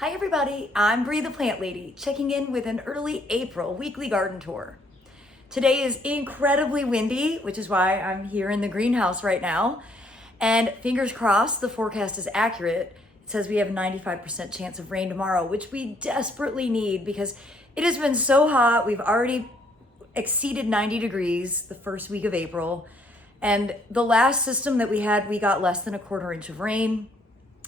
Hi everybody, I'm Bree the Plant Lady, checking in with an early April weekly garden tour. Today is incredibly windy, which is why I'm here in the greenhouse right now. And fingers crossed the forecast is accurate. It says we have a 95% chance of rain tomorrow, which we desperately need because it has been so hot. We've already exceeded 90 degrees the first week of April. And the last system that we had, we got less than a quarter inch of rain.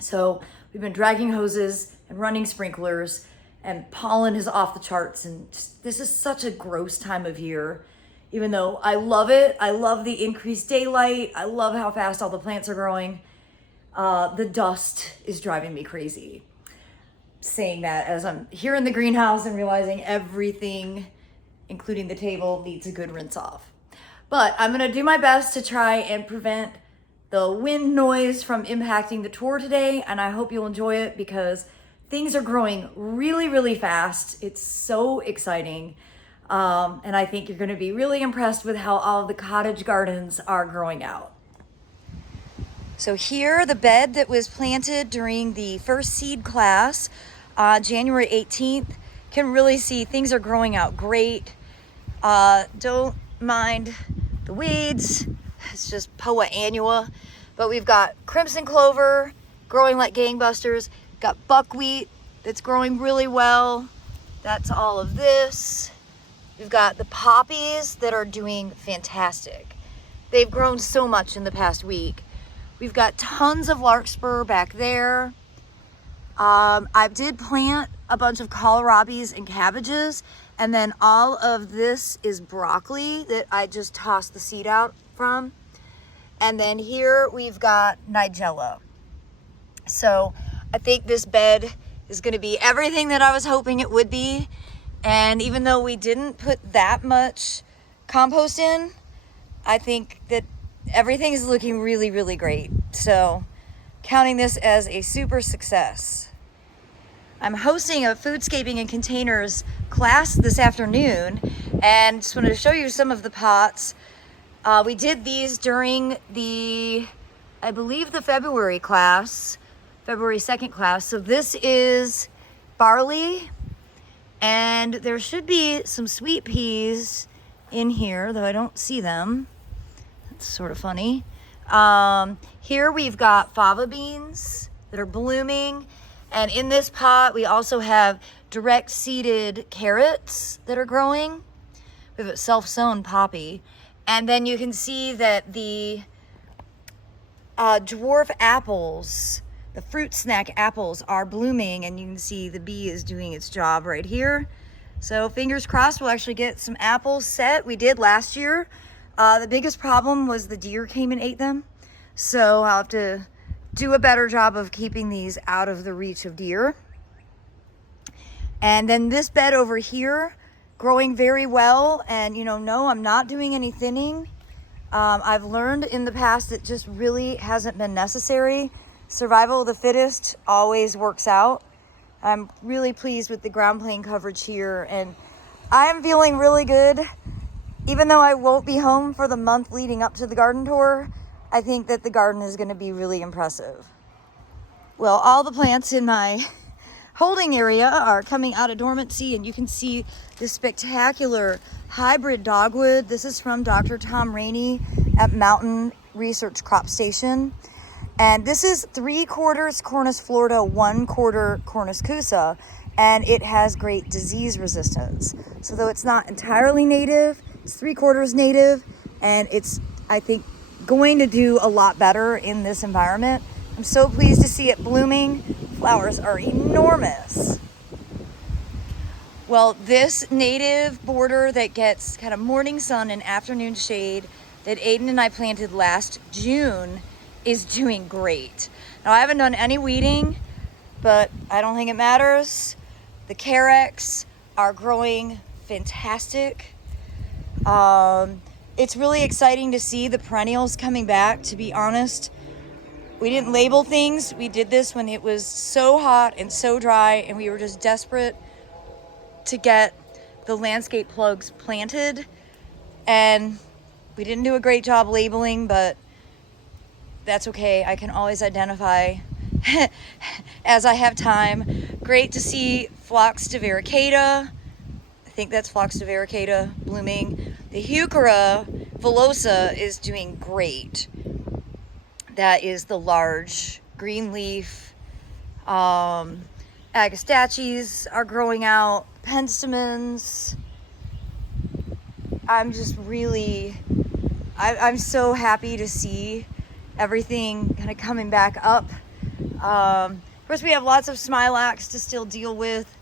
So we've been dragging hoses and running sprinklers, and pollen is off the charts. And this is such a gross time of year, even though I love it. I love the increased daylight. I love how fast all the plants are growing. The dust is driving me crazy. Saying that as I'm here in the greenhouse and realizing everything, including the table, needs a good rinse off. But I'm gonna do my best to try and prevent the wind noise from impacting the tour today, and I hope you'll enjoy it because things are growing really, really fast. It's so exciting. And I think you're gonna be really impressed with how all of the cottage gardens are growing out. So here, the bed that was planted during the first seed class, January 18th, can really see things are growing out great. Don't mind the weeds. It's just Poa annua. But we've got crimson clover growing like gangbusters. Got buckwheat that's growing really well. That's all of this. We've got the poppies that are doing fantastic. They've grown so much in the past week. We've got tons of larkspur back there. I did plant a bunch of kohlrabies and cabbages, and then all of this is broccoli that I just tossed the seed out from. And then here we've got nigella. So I think this bed is going to be everything that I was hoping it would be. And even though we didn't put that much compost in, I think that everything is looking really, really great. So counting this as a super success. I'm hosting a Foodscaping in Containers class this afternoon, and just wanted to show you some of the pots. We did these during I believe the February class, February 2nd class. So this is barley, and there should be some sweet peas in here, though I don't see them. That's sort of funny. Here we've got fava beans that are blooming. And in this pot, we also have direct seeded carrots that are growing. We have a self-sown poppy. And then you can see that the dwarf apples, the fruit snack apples, are blooming, and you can see the bee is doing its job right here. So fingers crossed we'll actually get some apples set. We did last year. The biggest problem was the deer came and ate them. So I'll have to do a better job of keeping these out of the reach of deer. And then this bed over here, growing very well. And no, I'm not doing any thinning. I've learned in the past it just really hasn't been necessary. Survival of the fittest always works out. I'm really pleased with the ground plane coverage here, and I am feeling really good. Even though I won't be home for the month leading up to the garden tour, I think that the garden is going to be really impressive. Well, all the plants in my holding area are coming out of dormancy, and you can see this spectacular hybrid dogwood. This is from Dr. Tom Rainey at Mountain Research Crop Station. And this is 3/4 Cornus Florida, 1/4 Cornus Cusa, and it has great disease resistance. So though it's not entirely native, it's 3/4 native, and it's, I think, going to do a lot better in this environment. I'm so pleased to see it blooming. Flowers are enormous. Well, this native border that gets kind of morning sun and afternoon shade that Aiden and I planted last June is doing great. Now, I haven't done any weeding, but I don't think it matters. The carex are growing fantastic. It's really exciting to see the perennials coming back. To be honest, we didn't label things. We did this when it was so hot and so dry, and we were just desperate to get the landscape plugs planted. And we didn't do a great job labeling, but that's okay. I can always identify as I have time Great to see Phlox divaricata. I think that's Phlox divaricata blooming. The Heuchera villosa is doing great. That is the large green leaf. Agastaches are growing out. Penstemons. I'm just really, I'm so happy to see everything kind of coming back up. Of course, we have lots of smilax to still deal with.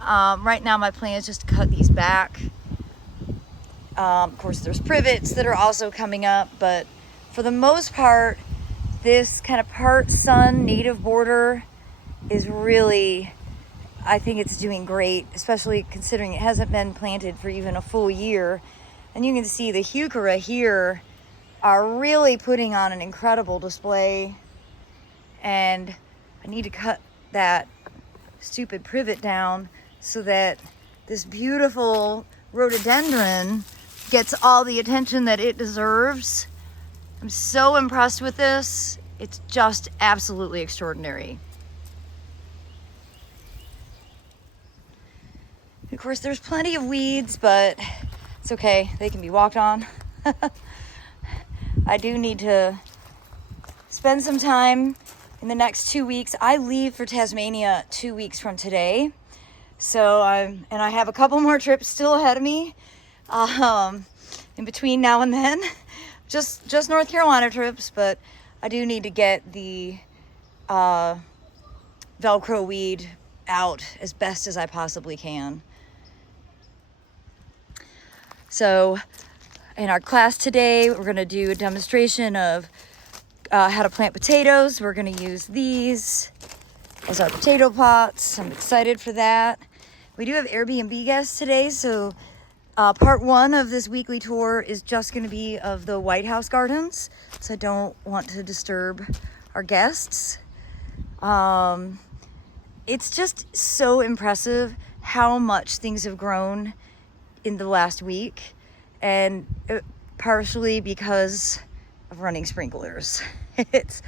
Right now, my plan is just to cut these back. Of course, there's privets that are also coming up, but for the most part, this kind of part sun native border is really, I think it's doing great, especially considering it hasn't been planted for even a full year. And you can see the Heuchera here are really putting on an incredible display. And I need to cut that stupid privet down so that this beautiful rhododendron gets all the attention that it deserves. I'm so impressed with this. It's just absolutely extraordinary. Of course, there's plenty of weeds, but it's okay. They can be walked on. I do need to spend some time in the next 2 weeks. I leave for Tasmania 2 weeks from today. So I have a couple more trips still ahead of me in between now and then. Just North Carolina trips, but I do need to get the Velcro weed out as best as I possibly can. So in our class today, we're gonna do a demonstration of how to plant potatoes. We're gonna use these as our potato pots. I'm excited for that. We do have Airbnb guests today, so part one of this weekly tour is just gonna be of the White House gardens, so I don't want to disturb our guests. It's just so impressive how much things have grown in the last week, and partially because of running sprinklers. It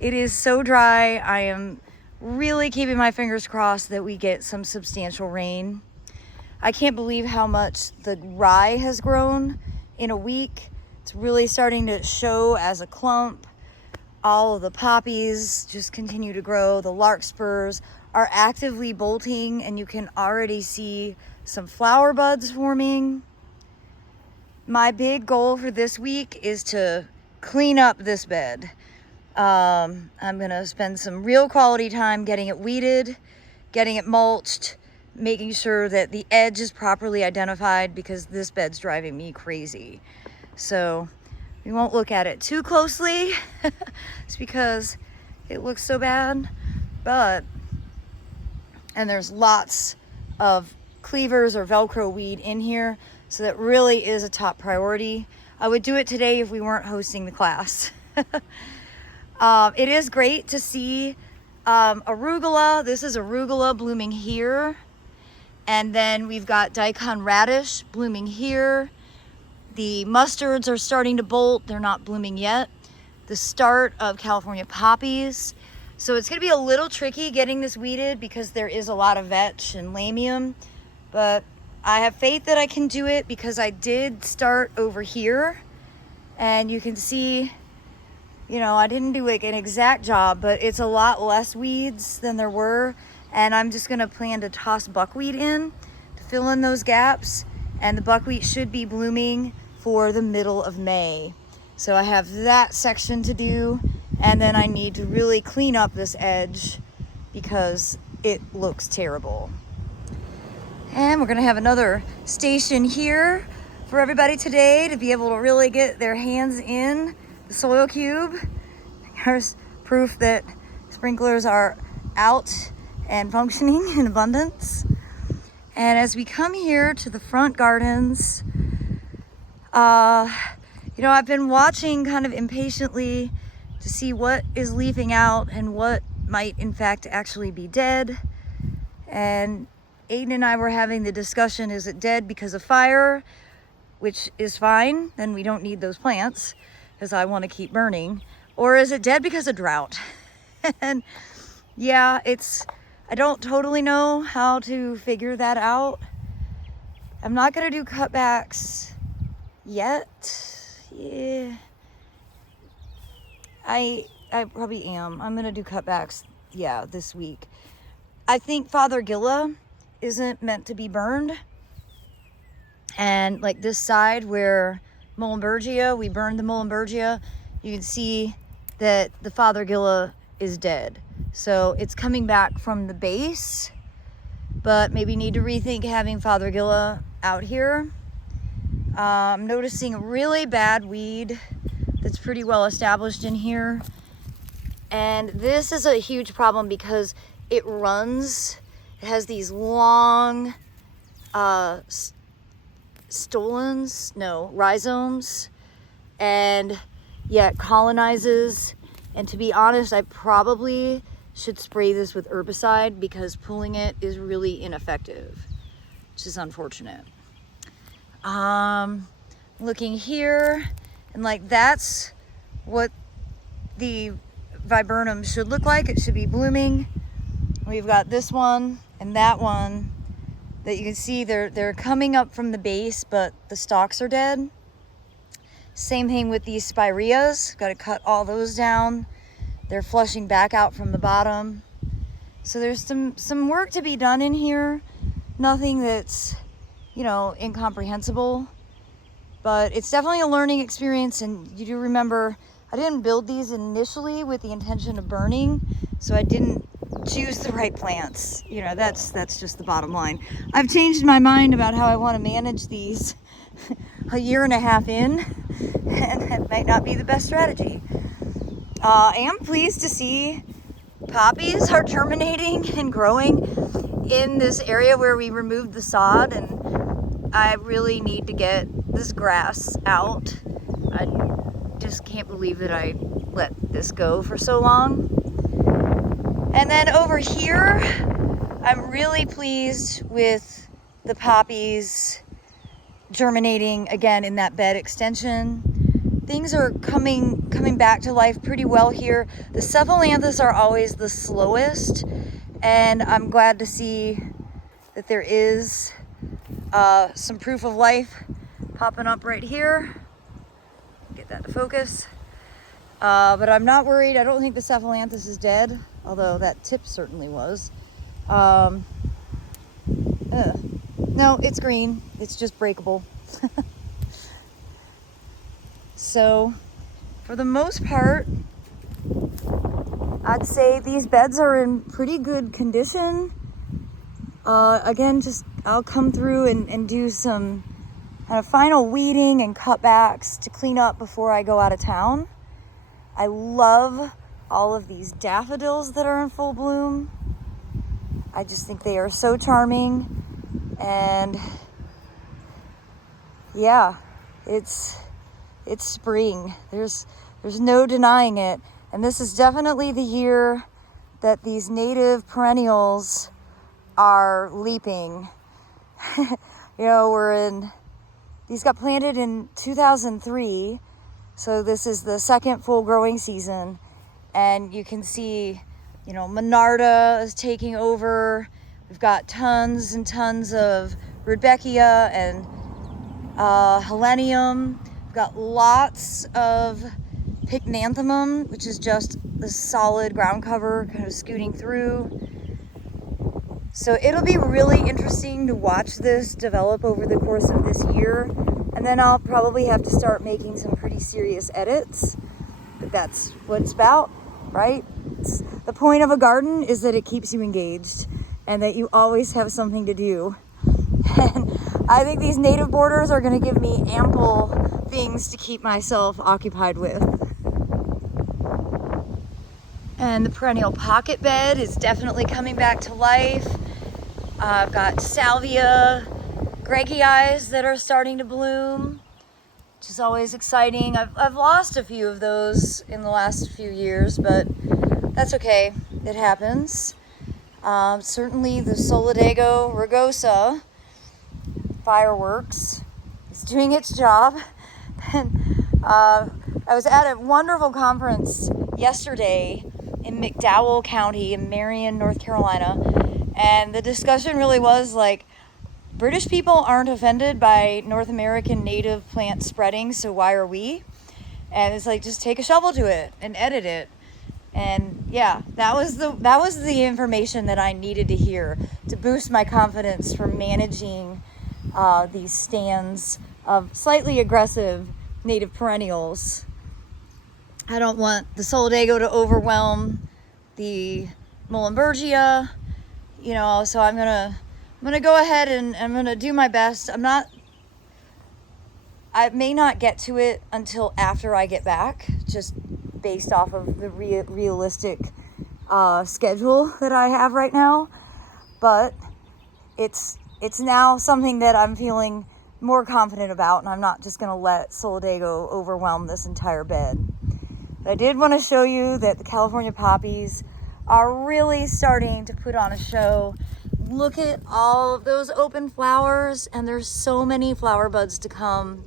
is so dry. I am really keeping my fingers crossed that we get some substantial rain. I can't believe how much the rye has grown in a week. It's really starting to show as a clump. All of the poppies just continue to grow. The larkspurs are actively bolting, and you can already see some flower buds forming. My big goal for this week is to clean up this bed. I'm gonna spend some real quality time getting it weeded, getting it mulched, making sure that the edge is properly identified, because this bed's driving me crazy. So we won't look at it too closely. It's because it looks so bad, and there's lots of cleavers or Velcro weed in here, so that really is a top priority. I would do it today if we weren't hosting the class. It is great to see arugula. This is arugula blooming here, and then we've got daikon radish blooming here. The mustards are starting to bolt. They're not blooming yet. The start of California poppies. So it's gonna be a little tricky getting this weeded because there is a lot of vetch and lamium, but I have faith that I can do it because I did start over here, and you can see, you know, I didn't do like an exact job, but it's a lot less weeds than there were. And I'm just gonna plan to toss buckwheat in to fill in those gaps. And the buckwheat should be blooming for the middle of May. So I have that section to do. And then I need to really clean up this edge because it looks terrible. And we're gonna have another station here for everybody today to be able to really get their hands in the soil cube. Here's proof that sprinklers are out and functioning in abundance. And as we come here to the front gardens, you know, I've been watching kind of impatiently to see what is leafing out and what might in fact actually be dead. And Aiden and I were having the discussion, is it dead because of fire? Which is fine, then we don't need those plants because I want to keep burning. Or is it dead because of drought? And yeah, it's I don't totally know how to figure that out. I'm not gonna do cutbacks yet. Yeah, I probably am. I'm gonna do cutbacks, yeah, this week. I think Fothergilla isn't meant to be burned. And like this side where Muhlenbergia, we burned the Muhlenbergia, you can see that the Fothergilla is dead. So it's coming back from the base, but maybe need to rethink having Fothergilla out here. I'm noticing a really bad weed that's pretty well established in here. And this is a huge problem because it runs, it has these long rhizomes, and yeah, it colonizes. And to be honest, I probably should spray this with herbicide because pulling it is really ineffective, which is unfortunate. Looking here, and like that's what the viburnum should look like. It should be blooming. We've got this one and that one that you can see they're coming up from the base, but the stalks are dead. Same thing with these spireas. Got to cut all those down. They're flushing back out from the bottom. So there's some work to be done in here. Nothing that's, you know, incomprehensible, but it's definitely a learning experience. And you do remember, I didn't build these initially with the intention of burning, so I didn't choose the right plants. You know, that's just the bottom line. I've changed my mind about how I want to manage these a year and a half in, and that might not be the best strategy. I am pleased to see poppies are germinating and growing in this area where we removed the sod, and I really need to get this grass out. I just can't believe that I let this go for so long. And then over here, I'm really pleased with the poppies germinating again in that bed extension. Things are coming back to life pretty well here. The cephalanthus are always the slowest, and I'm glad to see that there is some proof of life popping up right here. Get that to focus. But I'm not worried. I don't think the cephalanthus is dead, although that tip certainly was. No, it's green. It's just breakable. So, for the most part, I'd say these beds are in pretty good condition. Again, I'll come through and do some kind of final weeding and cutbacks to clean up before I go out of town. I love all of these daffodils that are in full bloom. I just think they are so charming, and yeah, it's spring. There's no denying it, and this is definitely the year that these native perennials are leaping. You know, these got planted in 2003, so this is the second full growing season, and you can see, you know, Monarda is taking over. We've got tons and tons of Rudbeckia and Helenium. We've got lots of Pycnanthemum, which is just the solid ground cover kind of scooting through. So it'll be really interesting to watch this develop over the course of this year. And then I'll probably have to start making some pretty serious edits. But that's what it's about, right? The point of a garden is that it keeps you engaged and that you always have something to do. And I think these native borders are going to give me ample things to keep myself occupied with. And the perennial pocket bed is definitely coming back to life. I've got salvia, greggii that are starting to bloom, which is always exciting. I've lost a few of those in the last few years, but that's okay. It happens. Certainly the Solidago rugosa fireworks is doing its job. And I was at a wonderful conference yesterday in in McDowell County in Marion, North Carolina. And the discussion really was like, British people aren't offended by North American native plant spreading, so why are we? And it's like, just take a shovel to it and edit it. And yeah, that was the information that I needed to hear to boost my confidence for managing these stands of slightly aggressive native perennials. I don't want the Solidago to overwhelm the Muhlenbergia, you know, so I'm gonna go ahead and I'm gonna do my best. I may not get to it until after I get back, just based off of the realistic schedule that I have right now. But it's now something that I'm feeling more confident about, and I'm not just gonna let Solidago overwhelm this entire bed. But I did want to show you that the California poppies are really starting to put on a show. Look at all of those open flowers, and there's so many flower buds to come.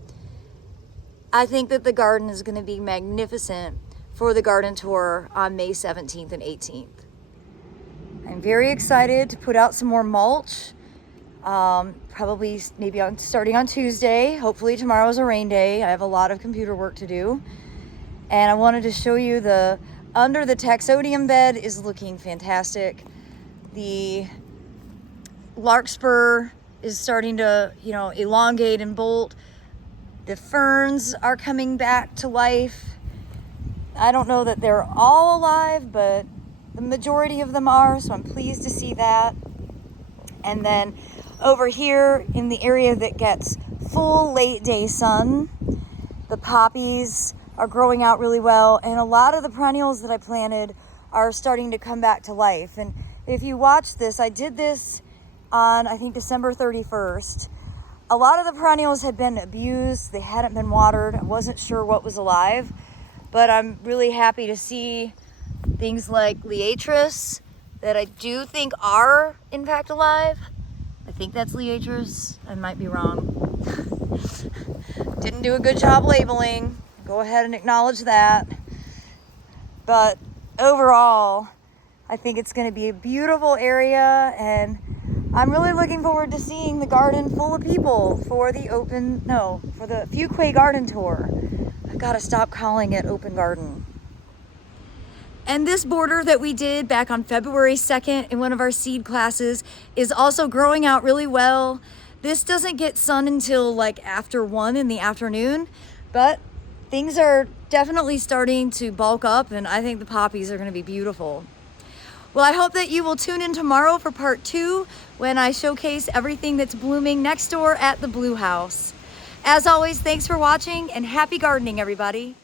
I think that the garden is going to be magnificent for the garden tour on May 17th and 18th. I'm very excited to put out some more mulch. Probably maybe starting on Tuesday. Hopefully tomorrow's a rain day. I have a lot of computer work to do. And I wanted to show you under the taxodium bed is looking fantastic. The larkspur is starting to, elongate and bolt. The ferns are coming back to life. I don't know that they're all alive, but the majority of them are, so I'm pleased to see that. And then over here in the area that gets full late day sun, the poppies are growing out really well, and a lot of the perennials that I planted are starting to come back to life. And if you watch this, I did this on, I think, December 31st. A lot of the perennials had been abused. They hadn't been watered. I wasn't sure what was alive, but I'm really happy to see things like Liatris that I do think are, in fact, alive. I think that's Liatris. I might be wrong. Didn't do a good job labeling. Go ahead and acknowledge that. But overall, I think it's going to be a beautiful area, and I'm really looking forward to seeing the garden full of people for the Fuquay garden tour. I've got to stop calling it open garden. And this border that we did back on February 2nd in one of our seed classes is also growing out really well. This doesn't get sun until like after 1 in the afternoon, but things are definitely starting to bulk up, and I think the poppies are going to be beautiful. Well, I hope that you will tune in tomorrow for part 2 when I showcase everything that's blooming next door at the Blue House. As always, thanks for watching, and happy gardening, everybody.